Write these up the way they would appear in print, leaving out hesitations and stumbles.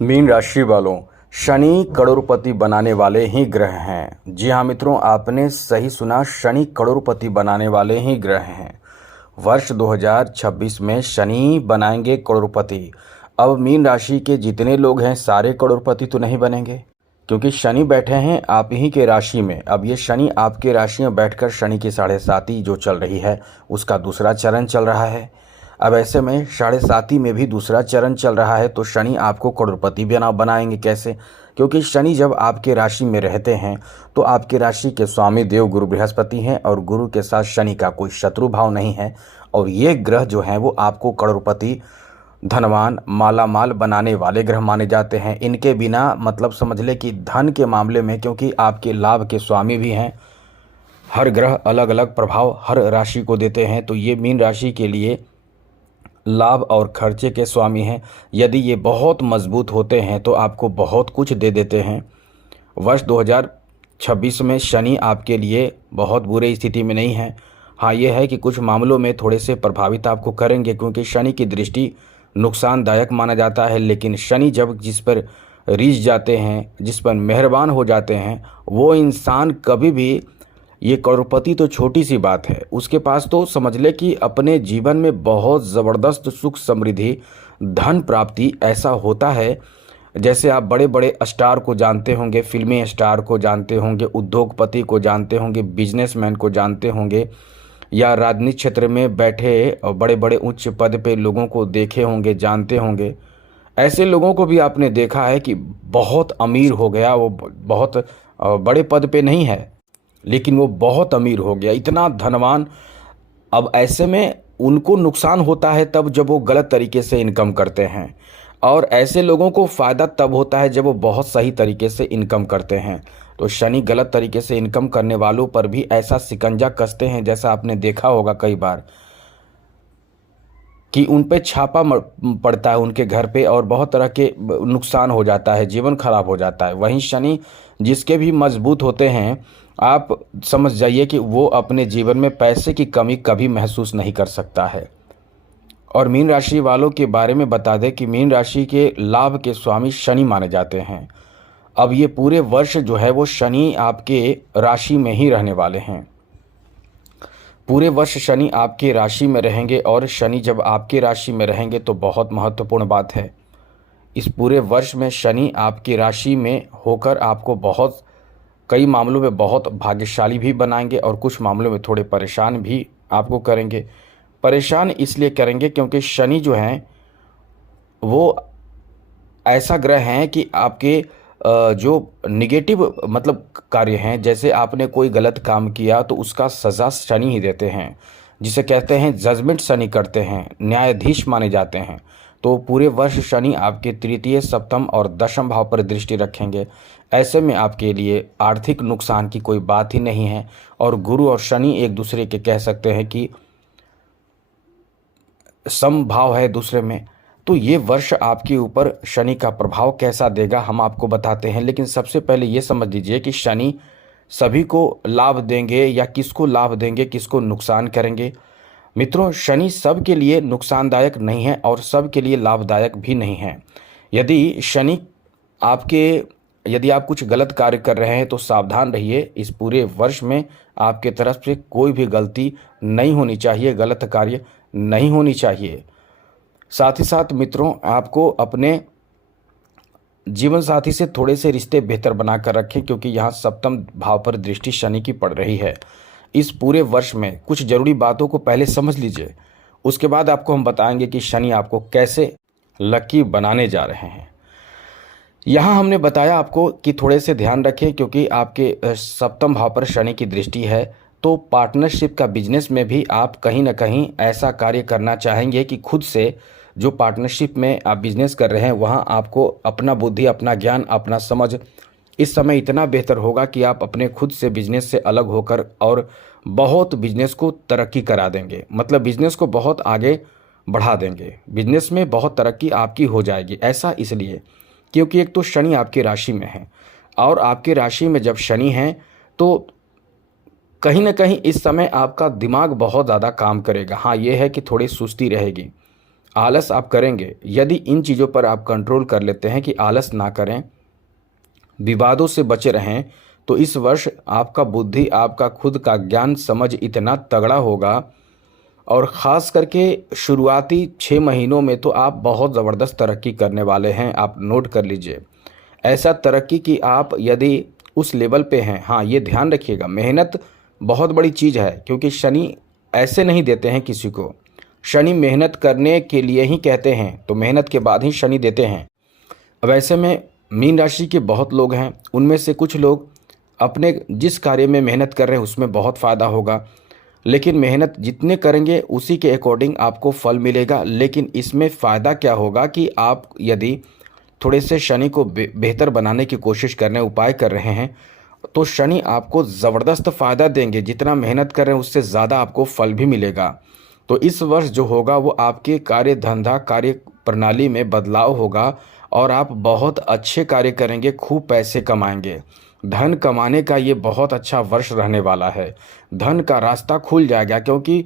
Mean राशि वालों, शनि करोड़पति बनाने वाले ही ग्रह हैं। जी हाँ मित्रों, आपने सही सुना, शनि करोड़पति बनाने वाले ही ग्रह हैं। वर्ष 2026 में शनि बनाएंगे करोड़पति। अब मीन राशि के जितने लोग हैं सारे करोड़पति तो नहीं बनेंगे, क्योंकि शनि बैठे हैं आप ही के राशि में। अब ये शनि आपके राशि में बैठकर शनि की 7.5 जो चल रही है उसका दूसरा चरण चल रहा है। अब ऐसे में 7.5 में भी दूसरा चरण चल रहा है, तो शनि आपको करोड़पति बनाएंगे कैसे? क्योंकि शनि जब आपके राशि में रहते हैं तो आपके राशि के स्वामी देव गुरु बृहस्पति हैं, और गुरु के साथ शनि का कोई शत्रु भाव नहीं है। और ये ग्रह जो हैं वो आपको करोड़पति, धनवान, मालामाल बनाने वाले ग्रह माने जाते हैं। इनके बिना मतलब समझ ले कि धन के मामले में, क्योंकि आपके लाभ के स्वामी भी हैं, हर ग्रह अलग अलग प्रभाव हर राशि को देते हैं, तो ये मीन राशि के लिए लाभ और खर्चे के स्वामी हैं। यदि ये बहुत मजबूत होते हैं तो आपको बहुत कुछ दे देते हैं। वर्ष 2026 में शनि आपके लिए बहुत बुरी स्थिति में नहीं है। हाँ, ये है कि कुछ मामलों में थोड़े से प्रभावित आपको करेंगे, क्योंकि शनि की दृष्टि नुकसानदायक माना जाता है। लेकिन शनि जब जिस पर रीझ जाते हैं, जिस पर मेहरबान हो जाते हैं, वो इंसान कभी भी, ये करोड़पति तो छोटी सी बात है, उसके पास तो समझ ले कि अपने जीवन में बहुत ज़बरदस्त सुख समृद्धि धन प्राप्ति ऐसा होता है। जैसे आप बड़े बड़े स्टार को जानते होंगे, फिल्मी स्टार को जानते होंगे, उद्योगपति को जानते होंगे, बिजनेसमैन को जानते होंगे, या राजनीतिक क्षेत्र में बैठे और बड़े बड़े उच्च पद पे लोगों को देखे होंगे, जानते होंगे। ऐसे लोगों को भी आपने देखा है कि बहुत अमीर हो गया, वो बहुत बड़े पद पे नहीं है लेकिन वो बहुत अमीर हो गया, इतना धनवान। अब ऐसे में उनको नुकसान होता है तब जब वो गलत तरीके से इनकम करते हैं, और ऐसे लोगों को फ़ायदा तब होता है जब वो बहुत सही तरीके से इनकम करते हैं। तो शनि गलत तरीके से इनकम करने वालों पर भी ऐसा शिकंजा कसते हैं, जैसा आपने देखा होगा कई बार कि उन पे छापा पड़ता है उनके घर पे, और बहुत तरह के नुकसान हो जाता है, जीवन खराब हो जाता है। वहीं शनि जिसके भी मजबूत होते हैं, आप समझ जाइए कि वो अपने जीवन में पैसे की कमी कभी महसूस नहीं कर सकता है। और मीन राशि वालों के बारे में बता दें कि मीन राशि के लाभ के स्वामी शनि माने जाते हैं। अब ये पूरे वर्ष जो है वो शनि आपके राशि में ही रहने वाले हैं। पूरे वर्ष शनि आपके राशि में रहेंगे, और शनि जब आपके राशि में रहेंगे तो बहुत महत्वपूर्ण बात है, इस पूरे वर्ष में शनि आपकी राशि में होकर आपको बहुत, कई मामलों में बहुत भाग्यशाली भी बनाएंगे, और कुछ मामलों में थोड़े परेशान भी आपको करेंगे। परेशान इसलिए करेंगे क्योंकि शनि जो हैं वो ऐसा ग्रह हैं कि आपके जो निगेटिव मतलब कार्य हैं, जैसे आपने कोई गलत काम किया तो उसका सज़ा शनि ही देते हैं, जिसे कहते हैं जजमेंट शनि करते हैं, न्यायाधीश माने जाते हैं। तो पूरे वर्ष शनि आपके तृतीय, सप्तम और दशम भाव पर दृष्टि रखेंगे। ऐसे में आपके लिए आर्थिक नुकसान की कोई बात ही नहीं है, और गुरु और शनि एक दूसरे के कह सकते हैं कि समभाव है दूसरे में। तो ये वर्ष आपके ऊपर शनि का प्रभाव कैसा देगा हम आपको बताते हैं। लेकिन सबसे पहले ये समझ लीजिए कि शनि सभी को लाभ देंगे या किसको लाभ देंगे, किसको नुकसान करेंगे। मित्रों, शनि सब के लिए नुकसानदायक नहीं है और सब के लिए लाभदायक भी नहीं है। यदि शनि यदि आप कुछ गलत कार्य कर रहे हैं तो सावधान रहिए। इस पूरे वर्ष में आपके तरफ से कोई भी गलती नहीं होनी चाहिए, गलत कार्य नहीं होनी चाहिए। साथ ही साथ मित्रों, आपको अपने जीवन साथी से थोड़े से रिश्ते बेहतर बनाकर रखें, क्योंकि यहाँ सप्तम भाव पर दृष्टि शनि की पड़ रही है। इस पूरे वर्ष में कुछ जरूरी बातों को पहले समझ लीजिए, उसके बाद आपको हम बताएंगे कि शनि आपको कैसे लकी बनाने जा रहे हैं। यहाँ हमने बताया आपको कि थोड़े से ध्यान रखें, क्योंकि आपके सप्तम भाव पर शनि की दृष्टि है। तो पार्टनरशिप का बिजनेस में भी आप कहीं ना कहीं ऐसा कार्य करना चाहेंगे कि खुद से, जो पार्टनरशिप में आप बिजनेस कर रहे हैं वहाँ आपको अपना बुद्धि, अपना ज्ञान, अपना समझ इस समय इतना बेहतर होगा कि आप अपने खुद से बिजनेस से अलग होकर और बहुत बिजनेस को तरक्की करा देंगे। मतलब बिजनेस को बहुत आगे बढ़ा देंगे, बिजनेस में बहुत तरक्की आपकी हो जाएगी। ऐसा इसलिए क्योंकि एक तो शनि आपकी राशि में है, और आपकी राशि में जब शनि है तो कहीं ना कहीं इस समय आपका दिमाग बहुत ज़्यादा काम करेगा। हाँ, ये है कि थोड़ी सुस्ती रहेगी, आलस आप करेंगे, यदि इन चीज़ों पर आप कंट्रोल कर लेते हैं कि आलस ना करें, विवादों से बचे रहें, तो इस वर्ष आपका बुद्धि, आपका खुद का ज्ञान समझ इतना तगड़ा होगा और ख़ास करके शुरुआती 6 महीनों में तो आप बहुत ज़बरदस्त तरक्की करने वाले हैं। आप नोट कर लीजिए, ऐसा तरक्की कि आप यदि उस लेवल पे हैं, हाँ ये ध्यान रखिएगा, मेहनत बहुत बड़ी चीज़ है, क्योंकि शनि ऐसे नहीं देते हैं किसी को। शनि मेहनत करने के लिए ही कहते हैं, तो मेहनत के बाद ही शनि देते हैं। अब ऐसे में मीन राशि के बहुत लोग हैं, उनमें से कुछ लोग अपने जिस कार्य में मेहनत कर रहे हैं उसमें बहुत फ़ायदा होगा, लेकिन मेहनत जितने करेंगे उसी के अकॉर्डिंग आपको फल मिलेगा। लेकिन इसमें फ़ायदा क्या होगा कि आप यदि थोड़े से शनि को बेहतर बनाने की कोशिश कर रहे हैं, उपाय कर रहे हैं, तो शनि आपको ज़बरदस्त फ़ायदा देंगे। जितना मेहनत कर रहे हैं उससे ज़्यादा आपको फल भी मिलेगा। तो इस वर्ष जो होगा वो आपके कार्य धंधा, कार्य प्रणाली में बदलाव होगा और आप बहुत अच्छे कार्य करेंगे, खूब पैसे कमाएंगे। धन कमाने का ये बहुत अच्छा वर्ष रहने वाला है। धन का रास्ता खुल जाएगा, क्योंकि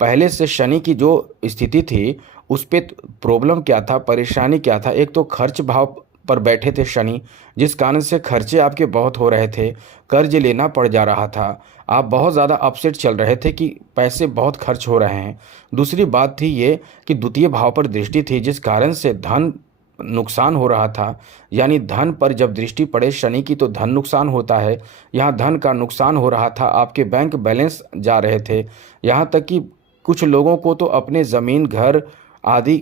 पहले से शनि की जो स्थिति थी उस पे प्रॉब्लम क्या था, परेशानी क्या था, एक तो खर्च भाव पर बैठे थे शनि, जिस कारण से खर्चे आपके बहुत हो रहे थे, कर्ज लेना पड़ जा रहा था, आप बहुत ज़्यादा अपसेट चल रहे थे कि पैसे बहुत खर्च हो रहे हैं। दूसरी बात थी ये कि द्वितीय भाव पर दृष्टि थी, जिस कारण से धन नुकसान हो रहा था। यानी धन पर जब दृष्टि पड़े शनि की तो धन नुकसान होता है। यहाँ धन का नुकसान हो रहा था, आपके बैंक बैलेंस जा रहे थे, यहाँ तक कि कुछ लोगों को तो अपने ज़मीन घर आदि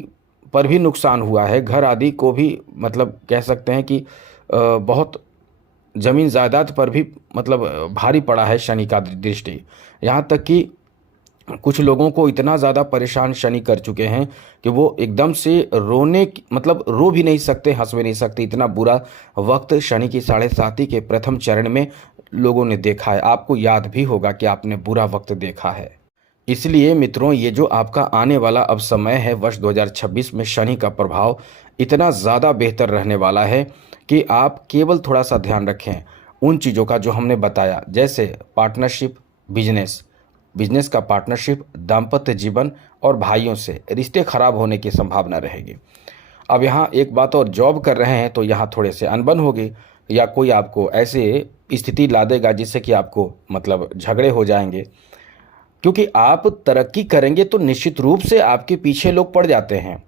पर भी नुकसान हुआ है। घर आदि को भी मतलब कह सकते हैं कि बहुत ज़मीन जायदाद पर भी मतलब भारी पड़ा है शनि का दृष्टि। यहाँ तक कि कुछ लोगों को इतना ज़्यादा परेशान शनि कर चुके हैं कि वो एकदम से मतलब रो भी नहीं सकते, हंस भी नहीं सकते। इतना बुरा वक्त शनि की 7.5 के प्रथम चरण में लोगों ने देखा है। आपको याद भी होगा कि आपने बुरा वक्त देखा है। इसलिए मित्रों, ये जो आपका आने वाला अब समय है वर्ष 2026 में, शनि का प्रभाव इतना ज़्यादा बेहतर रहने वाला है कि आप केवल थोड़ा सा ध्यान रखें उन चीज़ों का जो हमने बताया, जैसे पार्टनरशिप, बिजनेस का पार्टनरशिप, दाम्पत्य जीवन और भाइयों से रिश्ते खराब होने की संभावना रहेगी। अब यहाँ एक बात और, जॉब कर रहे हैं तो यहाँ थोड़े से अनबन होगी, या कोई आपको ऐसे स्थिति ला देगा जिससे कि आपको मतलब झगड़े हो जाएंगे। क्योंकि आप तरक्की करेंगे तो निश्चित रूप से आपके पीछे लोग पड़ जाते हैं,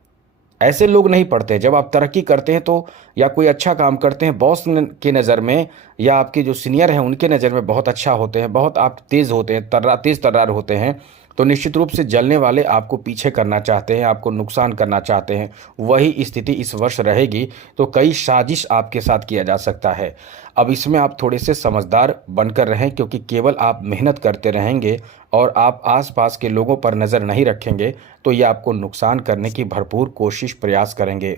ऐसे लोग नहीं पड़ते। जब आप तरक्की करते हैं तो, या कोई अच्छा काम करते हैं, बॉस के नज़र में या आपके जो सीनियर हैं उनके नज़र में बहुत अच्छा होते हैं, बहुत आप तेज़ होते हैं, तेज़ तर्रार होते हैं, तो निश्चित रूप से जलने वाले आपको पीछे करना चाहते हैं, आपको नुकसान करना चाहते हैं। वही स्थिति इस वर्ष रहेगी, तो कई साजिश आपके साथ किया जा सकता है। अब इसमें आप थोड़े से समझदार बनकर रहें, क्योंकि केवल आप मेहनत करते रहेंगे और आप आसपास के लोगों पर नज़र नहीं रखेंगे तो ये आपको नुकसान करने की भरपूर कोशिश प्रयास करेंगे।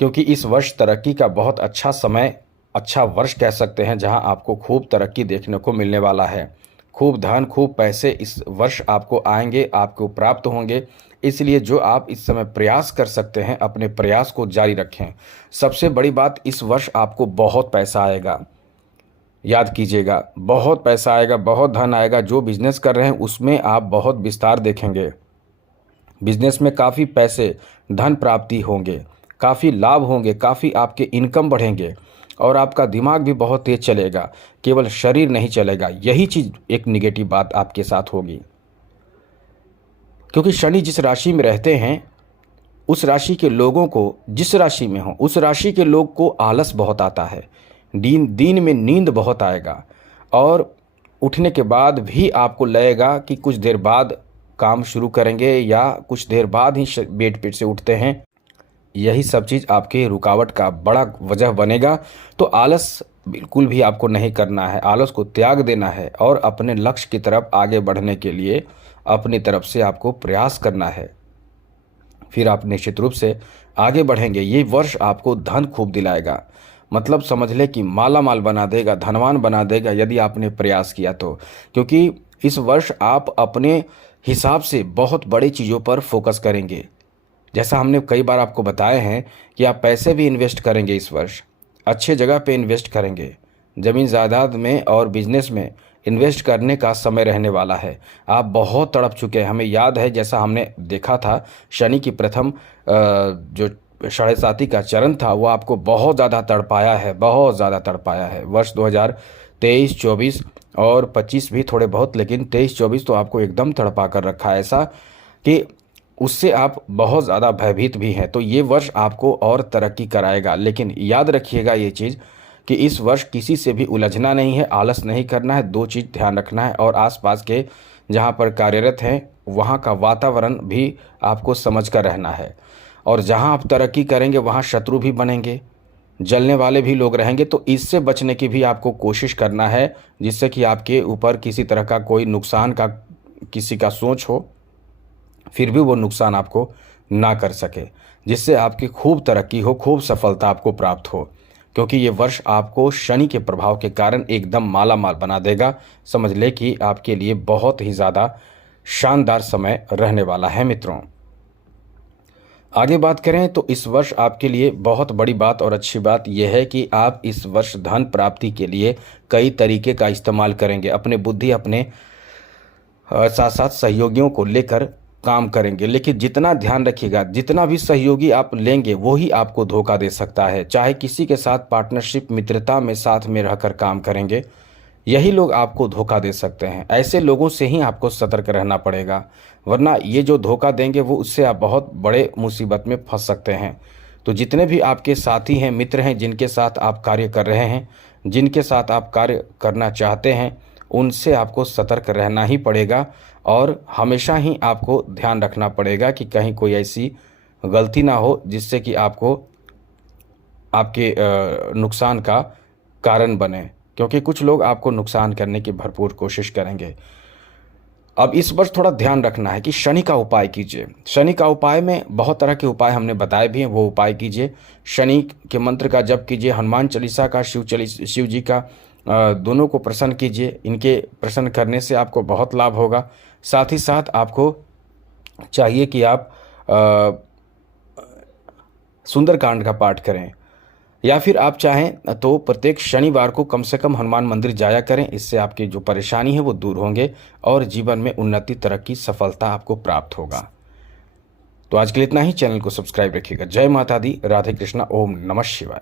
क्योंकि इस वर्ष तरक्की का बहुत अच्छा समय, अच्छा वर्ष कह सकते हैं, जहां आपको खूब तरक्की देखने को मिलने वाला है। खूब धन, खूब पैसे इस वर्ष आपको आएंगे, आपको प्राप्त होंगे। इसलिए जो आप इस समय प्रयास कर सकते हैं, अपने प्रयास को जारी रखें। सबसे बड़ी बात, इस वर्ष आपको बहुत पैसा आएगा, याद कीजिएगा, बहुत पैसा आएगा, बहुत धन आएगा। जो बिजनेस कर रहे हैं उसमें आप बहुत विस्तार देखेंगे, बिजनेस में काफ़ी पैसे, धन प्राप्ति होंगे, काफ़ी लाभ होंगे, काफ़ी आपके इनकम बढ़ेंगे और आपका दिमाग भी बहुत तेज चलेगा, केवल शरीर नहीं चलेगा। यही चीज़ एक निगेटिव बात आपके साथ होगी, क्योंकि शनि जिस राशि में रहते हैं उस राशि के लोगों को, जिस राशि में हो उस राशि के लोग को आलस बहुत आता है, दिन में नींद बहुत आएगा और उठने के बाद भी आपको लगेगा कि कुछ देर बाद काम शुरू करेंगे या कुछ देर बाद ही बेड पे से उठते हैं। यही सब चीज़ आपके रुकावट का बड़ा वजह बनेगा। तो आलस बिल्कुल भी आपको नहीं करना है, आलस को त्याग देना है और अपने लक्ष्य की तरफ आगे बढ़ने के लिए अपनी तरफ से आपको प्रयास करना है। फिर आप निश्चित रूप से आगे बढ़ेंगे। ये वर्ष आपको धन खूब दिलाएगा, मतलब समझ ले कि माला माल बना देगा, धनवान बना देगा यदि आपने प्रयास किया तो। क्योंकि इस वर्ष आप अपने हिसाब से बहुत बड़ी चीज़ों पर फोकस करेंगे। जैसा हमने कई बार आपको बताए हैं कि आप पैसे भी इन्वेस्ट करेंगे इस वर्ष, अच्छे जगह पे इन्वेस्ट करेंगे, ज़मीन जायदाद में और बिजनेस में इन्वेस्ट करने का समय रहने वाला है। आप बहुत तड़प चुके हैं। हमें याद है जैसा हमने देखा था शनि की प्रथम जो साढ़े साती का चरण था वो आपको बहुत ज़्यादा तड़पाया है, बहुत ज़्यादा तड़पाया है। वर्ष 2023, 24 और 25 भी थोड़े बहुत, लेकिन 23-24 तो आपको एकदम तड़पा कर रखा है, ऐसा कि उससे आप बहुत ज़्यादा भयभीत भी हैं। तो ये वर्ष आपको और तरक्की कराएगा। लेकिन याद रखिएगा ये चीज़ कि इस वर्ष किसी से भी उलझना नहीं है, आलस नहीं करना है। दो चीज़ ध्यान रखना है, और आसपास के जहाँ पर कार्यरत हैं वहाँ का वातावरण भी आपको समझ कर रहना है। और जहाँ आप तरक्की करेंगे वहाँ शत्रु भी बनेंगे, जलने वाले भी लोग रहेंगे। तो इससे बचने की भी आपको कोशिश करना है, जिससे कि आपके ऊपर किसी तरह का कोई नुकसान का किसी का सोच हो, फिर भी वो नुकसान आपको ना कर सके, जिससे आपकी खूब तरक्की हो, खूब सफलता आपको प्राप्त हो। क्योंकि ये वर्ष आपको शनि के प्रभाव के कारण एकदम माला माल बना देगा। समझ ले कि आपके लिए बहुत ही ज़्यादा शानदार समय रहने वाला है मित्रों। आगे बात करें तो इस वर्ष आपके लिए बहुत बड़ी बात और अच्छी बात यह है कि आप इस वर्ष धन प्राप्ति के लिए कई तरीके का इस्तेमाल करेंगे। अपने बुद्धि, अपने साथ साथ सहयोगियों को लेकर काम करेंगे। लेकिन जितना ध्यान रखिएगा, जितना भी सहयोगी आप लेंगे वही आपको धोखा दे सकता है। चाहे किसी के साथ पार्टनरशिप, मित्रता में साथ में रहकर काम करेंगे, यही लोग आपको धोखा दे सकते हैं। ऐसे लोगों से ही आपको सतर्क रहना पड़ेगा, वरना ये जो धोखा देंगे वो उससे आप बहुत बड़े मुसीबत में फंस सकते हैं। तो जितने भी आपके साथी हैं, मित्र हैं, जिनके साथ आप कार्य कर रहे हैं, जिनके साथ आप कार्य करना चाहते हैं, उनसे आपको सतर्क रहना ही पड़ेगा। और हमेशा ही आपको ध्यान रखना पड़ेगा कि कहीं कोई ऐसी गलती ना हो जिससे कि आपको आपके नुकसान का कारण बने, क्योंकि कुछ लोग आपको नुकसान करने की भरपूर कोशिश करेंगे। अब इस वर्ष थोड़ा ध्यान रखना है कि शनि का उपाय कीजिए। शनि का उपाय में बहुत तरह के उपाय हमने बताए भी हैं, वो उपाय कीजिए। शनि के मंत्र का जप कीजिए, हनुमान चालीसा का, शिव जी का, दोनों को प्रसन्न कीजिए। इनके प्रसन्न करने से आपको बहुत लाभ होगा। साथ ही साथ आपको चाहिए कि आप सुंदरकांड का पाठ करें, या फिर आप चाहें तो प्रत्येक शनिवार को कम से कम हनुमान मंदिर जाया करें। इससे आपकी जो परेशानी है वो दूर होंगे और जीवन में उन्नति, तरक्की, सफलता आपको प्राप्त होगा। तो आज के लिए इतना ही। चैनल को सब्सक्राइब रखिएगा। जय माता दी, राधे कृष्णा, ओम नमः शिवाय।